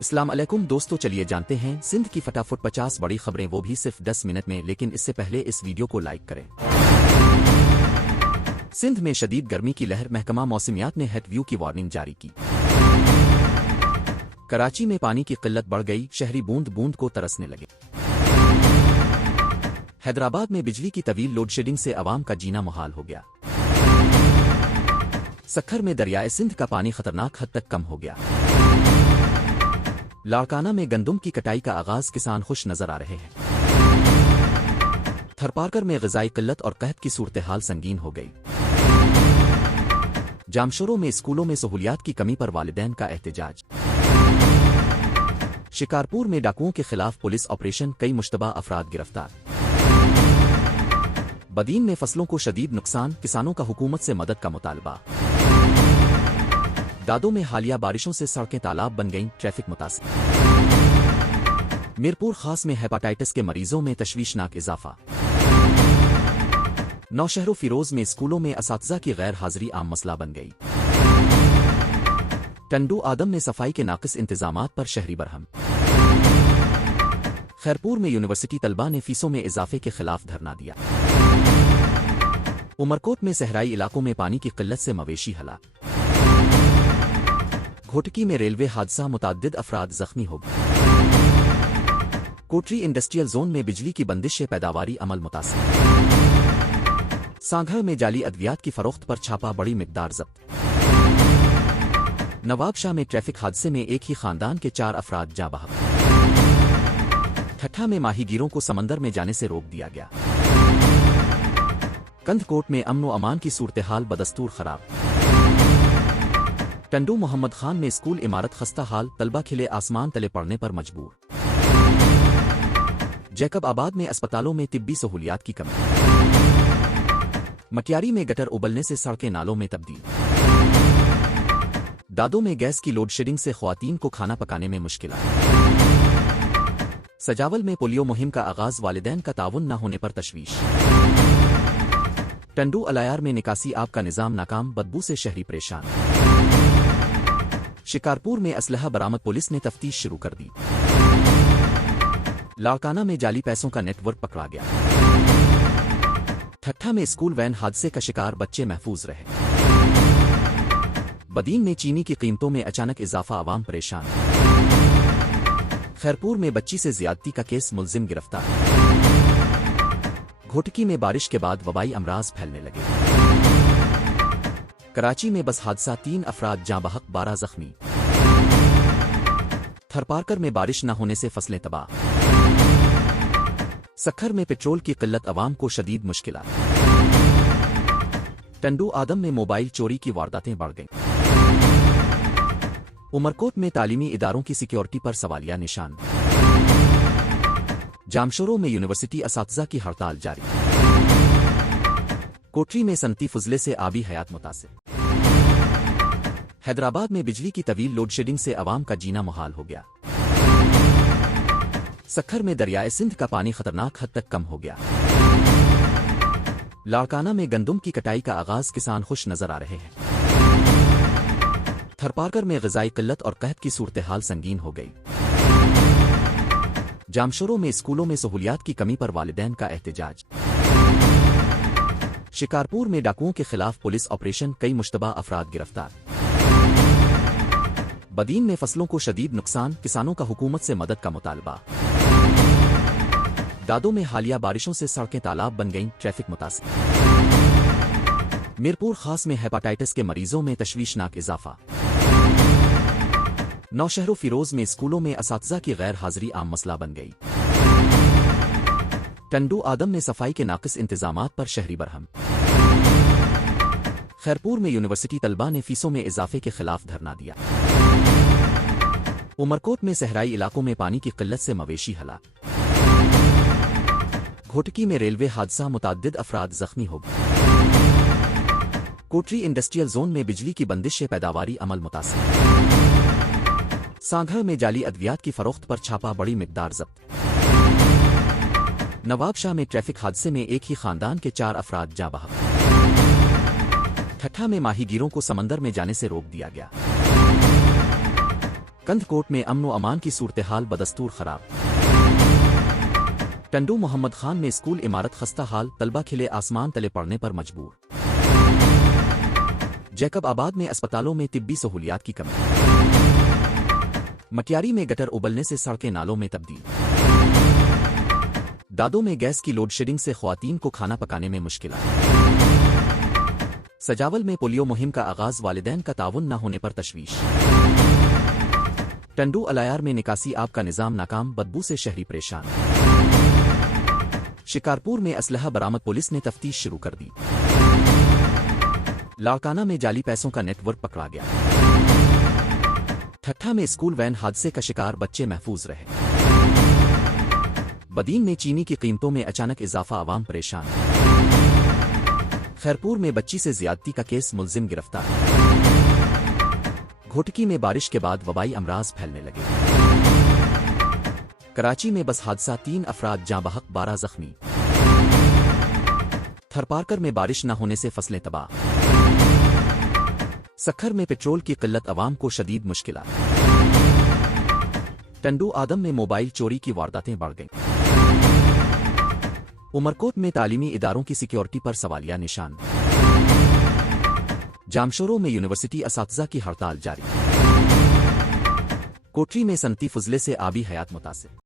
अस्सलाम अलैकुम दोस्तों, चलिए जानते हैं सिंध की फटाफट 50 बड़ी खबरें, वो भी सिर्फ 10 मिनट में। लेकिन इससे पहले इस वीडियो को लाइक करें। सिंध में शदीद गर्मी की लहर, महकमा मौसमियात ने हेट व्यू की वार्निंग जारी की। कराची में पानी की किल्लत बढ़ गई, शहरी बूंद बूंद को तरसने लगे। हैदराबाद में बिजली की तवील लोड शेडिंग से अवाम का जीना मुहाल हो गया। सखर में दरियाए सिंध का पानी खतरनाक हद तक कम हो गया। लाड़काना में गंदुम की कटाई का आगाज, किसान खुश नजर आ रहे हैं। थरपारकर में ग़िज़ाई किल्लत और कहत की सूरत हाल संगीन हो गई। जामशोरों में स्कूलों में सहूलियात की कमी पर वालिदैन का एहतजाज। शिकारपुर में डाकुओं के खिलाफ पुलिस ऑपरेशन, कई मुश्तबा अफराद गिरफ्तार। बदीन में फसलों को शदीद नुकसान, किसानों का हुकूमत से मदद का मुतालबा। दादो में हालिया बारिशों से सड़कें तालाब बन गईं, ट्रैफिक मुतासिर। मीरपुर खास में हेपाटाइटिस के मरीजों में तशवीशनाक इजाफा। नौशहरों फिरोज में स्कूलों में असातिज़ा की गैर हाजिरी आम मसला बन गई। टंडू आदम में सफाई के नाकिस इंतजामात पर शहरी बरहम। खैरपुर में यूनिवर्सिटी तलबा ने फीसों में इजाफे के खिलाफ धरना दिया। उमरकोट में सहराई इलाकों में पानी की किल्लत से मवेशी हलाक। घोटकी में रेलवे हादसा, मुताद्दिद अफराद जख्मी हो गए। कोटरी इंडस्ट्रियल जोन में बिजली की बंदिश से पैदावारी अमल मुतासिर। सांघर में जाली अद्वियात की फरोख्त पर छापा, बड़ी मिकदार जब्त। नवाबशाह में ट्रैफिक हादसे में एक ही खानदान के 4 अफराद जाँ बहक। ठट्ठा में माहीगीरों को समंदर में जाने से रोक दिया गया। कंधकोट में अमन व अमान की सूरत हाल बदस्तूर खराब। टंडू मोहम्मद खान में स्कूल इमारत खस्ता हाल, तलबा खिले आसमान तले पड़ने पर मजबूर। जैकब आबाद में अस्पतालों में तिब्बी सहूलियात की कमी। मटियारी में गटर उबलने से सड़कें नालों में तब्दील। दादो में गैस की लोड शेडिंग से ख्वातीन को खाना पकाने में मुश्किलात। सजावल में पोलियो मुहिम का आगाज, वालिदैन का ताउन न होने पर तशवीश। टंडू अलायार में निकासी आब का निजाम नाकाम, बदबू से शहरी परेशान। शिकारपुर में असलहा बरामद, पुलिस ने तफ्तीश शुरू कर दी। लाड़काना में जाली पैसों का नेटवर्क पकड़ा गया। ठट्ठा में स्कूल वैन हादसे का शिकार, बच्चे महफूज रहे। बदीन में चीनी की कीमतों में अचानक इजाफा, आवाम परेशान। खैरपुर में बच्ची से ज्यादती का केस, मुल्जिम गिरफ्तार। घोटकी में बारिश के बाद वबाई अमराज फैलने लगे। कराची में बस हादसा, 3 अफराद जाँ बहक, 12 जख्मी। थरपारकर में बारिश न होने से फसलें तबाह। सखर में पेट्रोल की किल्लत, अवाम को शदीद मुश्किलात। टंडू आदम में मोबाइल चोरी की वारदातें बढ़ गईं। उमरकोट में तालीमी इदारों की सिक्योरिटी पर सवालिया निशान। जामशोरों में यूनिवर्सिटी असातिज़ा की हड़ताल जारी। कोटरी में सनती फुजले से आबी हयात मुतासिर। हैदराबाद में बिजली की तवील लोड शेडिंग से अवाम का जीना मुहाल हो गया। सखर में दरियाए सिंध का पानी खतरनाक हद तक कम हो गया। लाड़काना में गंदुम की कटाई का आगाज, किसान खुश नजर आ रहे हैं। थरपारकर में ग़िज़ाई किल्लत और कहत की सूरत हाल संगीन हो गई। जामशोरों में स्कूलों में सहूलियात की कमी पर वालिदैन का एहतजाज। शिकारपुर में डाकुओं के खिलाफ पुलिस ऑपरेशन, कई मुश्तबा अफराद गिरफ्तार। बदीन में फसलों को शदीद नुकसान, किसानों का हुकूमत से मदद का मुतालबा। दादो में हालिया बारिशों से सड़कें तालाब बन गईं, ट्रैफिक मुतासिर। मीरपुर खास में हेपाटाइटिस के मरीजों में तशवीशनाक इजाफा। नौशहरों फिरोज में स्कूलों में असातिज़ा की गैर हाजिरी आम मसला बन गई। टंडू आदम में सफाई के नाकिस इंतजामात पर शहरी बरहम। खैरपुर में यूनिवर्सिटी तलबा ने फीसों में इजाफे के खिलाफ धरना दिया। उमरकोट में सहराई इलाकों में पानी की किल्लत से मवेशी हलाक। घोटकी में रेलवे हादसा, मुताद्दिद अफराद जख्मी हो गए। कोटरी इंडस्ट्रियल जोन में बिजली की बंदिश से पैदावारी अमल मुतासिर। सांघर में जाली अद्वियात की फरोख्त पर छापा, बड़ी मिकदार जब्त। नवाबशाह में ट्रैफिक हादसे में एक ही खानदान के 4 अफराद जाँ बहक। ठट्ठा में माहीगीरों को समंदर में जाने से रोक दिया गया। कंधकोट में अमन व अमान की सूरत हाल बदस्तूर खराब। टंडू मोहम्मद खान में स्कूल इमारत खस्ता हाल, तलबा खिले आसमान तले पड़ने पर मजबूर। जैकब आबाद में अस्पतालों में तिब्बी सहूलियात की कमी। मटियारी में गटर उबलने से सड़कें नालों में तब्दील। दादो में गैस की लोड शेडिंग से ख्वातीन को खाना पकाने में मुश्किलात। सजावल में पोलियो मुहिम का आगाज, वालिदैन का ताउन न होने पर तशवीश। टंडू अलायार में निकासी आब का निजाम नाकाम, बदबू से शहरी परेशान। शिकारपुर में असलहा बरामद, पुलिस ने तफ्तीश शुरू कर दी। लाड़काना में जाली पैसों का नेटवर्क पकड़ा गया। ठट्ठा में स्कूल वैन हादसे का शिकार, बच्चे महफूज रहे। बदीन में चीनी की कीमतों में अचानक इजाफा, आवाम परेशान। खैरपुर में बच्ची से ज्यादती का केस, मुल्जिम गिरफ्तार। घोटकी में बारिश के बाद वबाई अमराज फैलने लगे। कराची में बस हादसा, 3 अफराद जाँ बहक, 12 जख्मी। थरपारकर में बारिश न होने से फसलें तबाह। सखर में पेट्रोल की किल्लत, अवाम को शदीद मुश्किलात। टंडू आदम में मोबाइल चोरी की वारदातें बढ़ गईं। उमरकोट में तालीमी इदारों की सिक्योरिटी पर सवालिया निशान। जामशोरों में यूनिवर्सिटी असातिज़ा की हड़ताल जारी। कोटरी में सनती फुजले से आबी हयात मुतासिर।